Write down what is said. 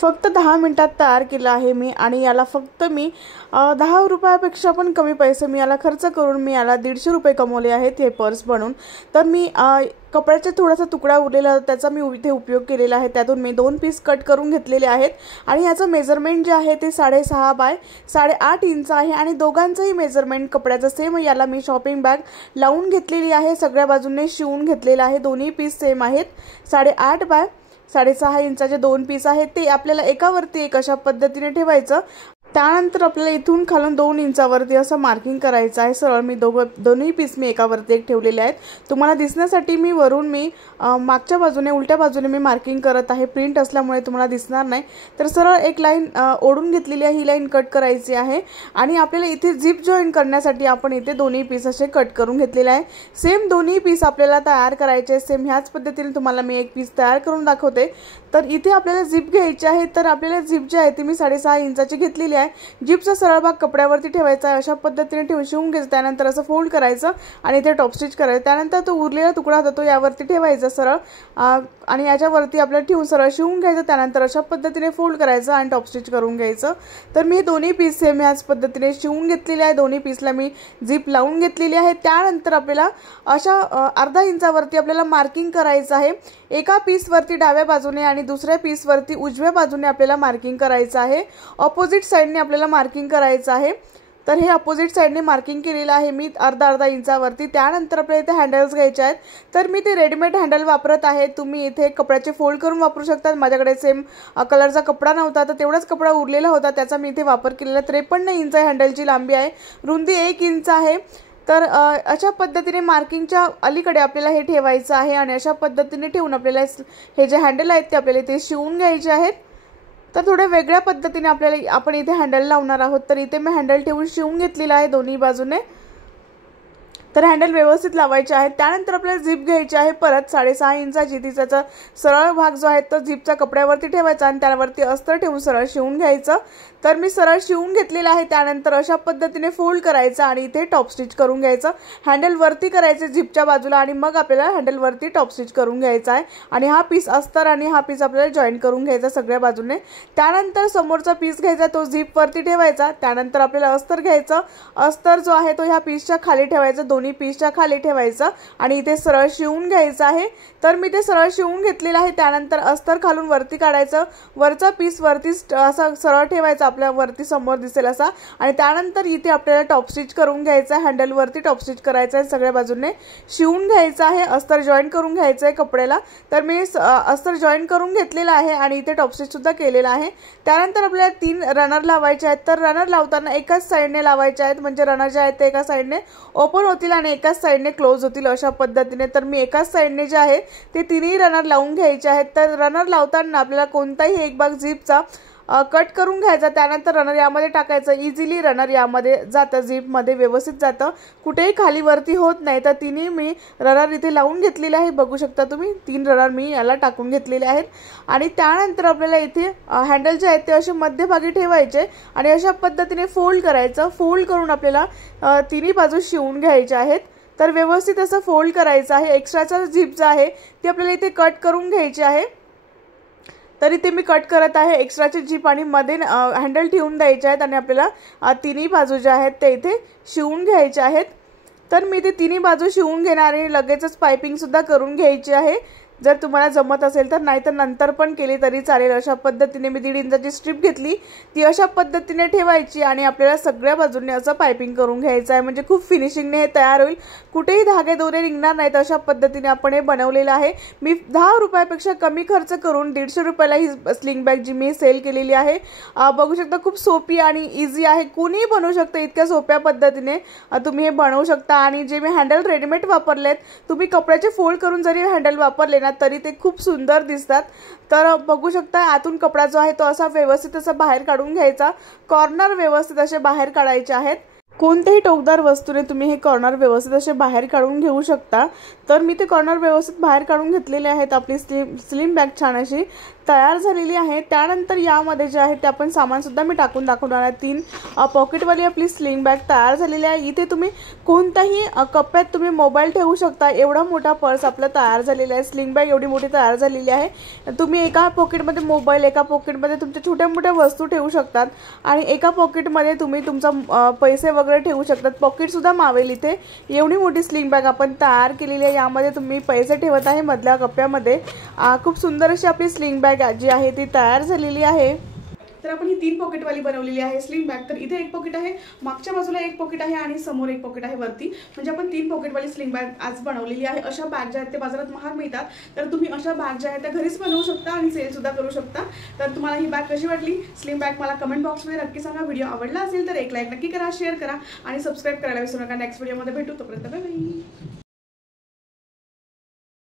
फक्त 10 मिनिटात तयार केलं आहे मी आणि याला फक्त मी 10 रुपयापेक्षा पण कमी पैसे मी याला खर्च करून मी याला 150 रुपये कमवले आहेत हे पर्स बनवून। तर मी कपड्याचा थोडासा तुकडा उरलेला त्याचा मी इथे उपयोग केलेला आहे। त्यातून मी 2 पीस कट करून घेतलेले आहेत आणि याचं मेजरमेंट जे आहे ते 6.5 बाय 8.5 इंच आहे आणि दोघांचंही मेजरमेंट कपड्याचं सेम याला मी शॉपिंग बॅग लावून घेतलेली आहे। सगळ्या बाजूने शिवून घेतलेला आहे। दोन्ही पीस सेम आहेत। 8.5 बाय 6.5 इंचाचे 2 पीस आहेत ते आपल्याला एकावरती एक अशा पद्धतीने ठेवायचं। त्यानंतर आपल्याला इथून खालून 2 इंचावरती असं मार्किंग करायचं आहे। सरळ मी दोन्ही पीस मी एकावरती एक ठेवलेले आहेत। तुम्हाला दिसण्यासाठी मी वरून मी मागच्या बाजूने उलट्या बाजूने मी मार्किंग करत आहे। प्रिंट असल्यामुळे तुम्हाला दिसणार नाही। तर सरळ एक लाईन ओढून घेतलेली आहे। ही लाईन कट करायची आहे आणि आपल्याला इथे झिप जॉईन करण्यासाठी आपण इथे दोन्ही पीस असे कट करून घेतलेले आहे। सेम दोन्ही पीस आपल्याला तयार करायचे। सेम ह्याच पद्धतीने तुम्हाला मी एक पीस तयार करून दाखवते। तर इथे आपल्याला झिप घ्यायची आहे। तर आपल्याला झिप जी आहे ती मी 6.5 इंचाची घेतलेली आहे। जिपचा सरळ भाग कपड्यावरती ठेवायचा आहे। अशा पद्धतीने शिवून घ्यायचं। त्यानंतर असं फोल्ड करायचं आणि इथे टॉप स्टिच करायचं। त्यानंतर तो उरलेला तुकडा होता तो यावरती ठेवायचा सरळ आणि याच्यावरती आपल्याला ठेवून सरळ शिवून घ्यायचं। त्यानंतर अशा पद्धतीने फोल्ड करायचं आणि टॉप स्टिच करून घ्यायचं। तर मी दोन्ही पीस सेम याच पद्धतीने शिवून घेतलेले आहे। दोन्ही पीसला मी झिप लावून घेतलेली आहे। त्यानंतर आपल्याला अशा अर्धा इंचावरती आपल्याला मार्किंग करायचं आहे। एका पीसवरती डाव्या बाजूने आणि दुसऱ्या पीसवरती उजव्या बाजूने आपल्याला मार्किंग करायचं आहे। ऑपोजिट साइडने आपल्याला मार्किंग करायचं आहे। तर हे अपोजिट साइडने मार्किंग केलेलं आहे मी अर्धा इंचावरती। त्यानंतर आपल्याला इथे हँडल्स घ्यायचे आहेत। तर मी ते रेडीमेड हँडल वापरत आहे। तुम्ही इथे कपड्याचे फोल्ड करून वापरू शकता। माझ्याकडे सेम कलरचा कपडा नव्हता तर तेवढाच कपडा उरलेला होता त्याचा मी इथे वापर केलेला। 53 इंच हँडलची लांबी आहे। रुंदी 1 इंच आहे। तर अशा पद्धतीने मार्किंगच्या अलीकडे आपल्याला हे ठेवायचं आहे आणि अशा पद्धतीने ठेवून आपल्याला हे जे हँडल आहेत ते आपल्याला इथे शिवून घ्यायचे आहेत। तर थोड्या वेगळ्या पद्धतीने आपण इथे हँडल लावणार आहोत। तर इथे मी हँडल ठेवून शिवून घेतलेला आहे दोन्ही बाजूने। तर हँडल व्यवस्थित लावायचे आहे। त्यानंतर आपल्याला झिप घ्यायची आहे परत 6.5 इंचाची। तिचा सरळ भाग जो आहे तो झिपचा कपड्यावरती ठेवायचा आणि त्यावरती अस्तर ठेवून सरळ शिवून घ्यायचं। तर मी सरळ शिवून घेतलेला आहे। त्यानंतर अशा पद्धतीने फोल्ड करायचं आणि इथे टॉप स्टिच करून घ्यायचं। हँडल वरती करायचं झिपच्या बाजूला आणि मग आपल्याला हँडल वरती टॉप स्टिच करून घ्यायचा आहे आणि हा पीस अस्तर आणि हा पीस आपल्याला जॉईन करून घ्यायचा सगळ्या बाजूने। त्यानंतर समोरचा पीस घ्यायचा तो झिप वरती ठेवायचा। त्यानंतर आपल्याला अस्तर घ्यायचं। अस्तर जो आहे तो ह्या पीसच्या खाली ठेवायचा। दोन्ही पीसच्या खाली ठेवायचं आणि इथे सरळ शिवून घ्यायचं आहे। तर मी ते सरळ शिवून घेतलेलं आहे। त्यानंतर अस्तर खालून वरती काढायचं। वरचा पीस वरती असा सरळ ठेवायचा आपल्या वरती समोर दिसेल असा आणि त्यानंतर इथे आपल्याला टॉप स्टिच करून घ्यायचं। हँडल वरती टॉप स्टिच करायचं आहे। सगळ्या बाजूने शिवून घ्यायचं आहे। अस्तर जॉईन करून घ्यायचं आहे कपड्याला। तर मी अस्तर जॉईन करून घेतलेलं आहे आणि इथे टॉप स्टिच सुद्धा केलेला आहे। त्यानंतर आपल्याला 3 रनर लावायचे आहेत। तर रनर लावताना एकाच साइडने लावायचे आहेत म्हणजे रनर जे आहेत ते एका साइडने ओपन होतील आणि एकाच साइडने क्लोज होतील अशा पद्धतीने। तर मी एकाच साइडने जे आहे ते तिन्ही रनर लावून घ्यायचे आहेत। तर रनर लावताना आपल्याला कोणताही एक भाग झिपचा कट करून घ्यायचा। त्यानंतर रनर यामध्ये टाकायचं। इझिली रनर यामध्ये जातं झिपमध्ये व्यवस्थित जातं। कुठेही खाली वरती होत नाही। तर तिन्ही मी रनर इथे लावून घेतलेले आहे। बघू शकता तुम्ही 3 रनर मी याला टाकून घेतलेले आहेत आणि त्यानंतर आपल्याला इथे हँडल जे आहेत ते असे मध्यभागी ठेवायचे आणि अशा पद्धतीने फोल्ड करायचं। फोल्ड करून आपल्याला तिन्ही बाजू शिवून घ्यायच्या आहेत। तर व्यवस्थित असं फोल्ड करायचं आहे। एक्स्ट्राचा झिप जो आहे ते आपल्याला इथे कट करून घ्यायची आहे। तर इथे मी कट करत आहे एक्स्ट्राची झिप आणि मध्ये हँडल ठेवून द्यायचे आहेत आणि आपल्याला तिन्ही बाजू ज्या आहेत ते इथे शिवून घ्यायचे आहेत। तर मी ते तिन्ही बाजू शिवून घेणार आहे। लगेचच पाइपिंग सुद्धा करून घ्यायची आहे जर तुम्हाला जमत असेल तर, नाहीतर नंतर पण केली तरी चालेल। अशा पद्धतीने मी 1.5 इंचाची स्ट्रिप घेतली ती अशा पद्धतीने ठेवायची आणि आपल्याला सगळ्या बाजूंनी असं पाइपिंग करून घ्यायचं आहे म्हणजे खूप फिनिशिंगने हे तयार होईल। कुठेही धागे दोरे निघणार नाहीत अशा पद्धतीने आपण हे बनवलेलं आहे। मी 10 रुपयापेक्षा कमी खर्च करून 150 रुपयाला ही स्लिंग बॅग जी मी सेल केलेली आहे। बघू शकता खूप सोपी आणि इझी आहे। कोणीही बनवू शकतं। इतक्या सोप्या पद्धतीने तुम्ही हे बनवू शकता आणि जे मी हँडल रेडीमेड वापरलेत तुम्ही कपड्याचे फोल्ड करून जरी हँडल वापरले तरी ते खूप सुंदर दिसतात। तर बघू शकता आतून कपडा जो आहे तो असा व्यवस्थित असा बाहेर काढून घ्यायचा। कॉर्नर व्यवस्थित असे बाहेर काढायचे आहेत। कोणत्याही टोकदार वस्तूने तुम्ही हे कॉर्नर व्यवस्थित असे बाहेर काढून घेऊ शकता। तर मी ते कॉर्नर व्यवस्थित बाहेर काढून घेतलेले आहेत। आपली स्लिम बॅग छान अशी तयार झालेली आहे। त्यानंतर यामध्ये जे आहे ते आपण सामानसुद्धा मी टाकून दाखवणार आहे। 3 पॉकेटवाली आपली स्लिंग बॅग तयार झालेली आहे। इथे तुम्ही कोणत्याही कप्प्यात तुम्ही मोबाईल ठेवू शकता, एवढा मोठा पर्स आपला तयार झालेला आहे। स्लिंग बॅग एवढी मोठी तयार झालेली आहे। तुम्ही एका पॉकेटमध्ये मोबाईल, एका पॉकेटमध्ये तुमच्या छोट्या मोठ्या वस्तू ठेवू शकतात आणि एका पॉकेटमध्ये तुम्ही तुमचा पैसे वगैरे ठेवू शकतात। पॉकेटसुद्धा मावेल इथे। एवढी मोठी स्लिंग बॅग आपण तयार केलेली आहे। यामध्ये तुम्ही पैसे ठेवत आहे मधल्या कप्प्यामध्ये। खूप सुंदर अशी आपली स्लिंग बॅग जी आहे ती तयार झालेली आहे। तर आपण ही 3 पॉकेटवाली बनवलेली आहे स्लिंग बॅग। तर इथे एक पॉकेट आहे, मागच्या बाजूला एक पॉकेट आहे आणि समोर एक पॉकेट आहे वरती। म्हणजे आपण 3 पॉकेटवाली स्लिंग बॅग आज बनवलेली आहे। अशा बॅग ज्या आहेत ते बाजारात महाग मिळतात, तर तुम्ही अशा बॅग ज्या आहेत त्या घरीच बनवू शकता आणि सेल सुद्धा करू शकता। तर तुम्हाला ही बॅग कशी वाटली स्लिंग बॅग मला कमेंट बॉक्समध्ये नक्की सांगा। व्हिडिओ आवडला असेल तर एक लाईक नक्की करा, शेअर करा आणि सबस्क्राइब करायला विसरू नका। नेक्स्ट व्हिडिओमध्ये भेटू, तोपर्यंत बाय बाय।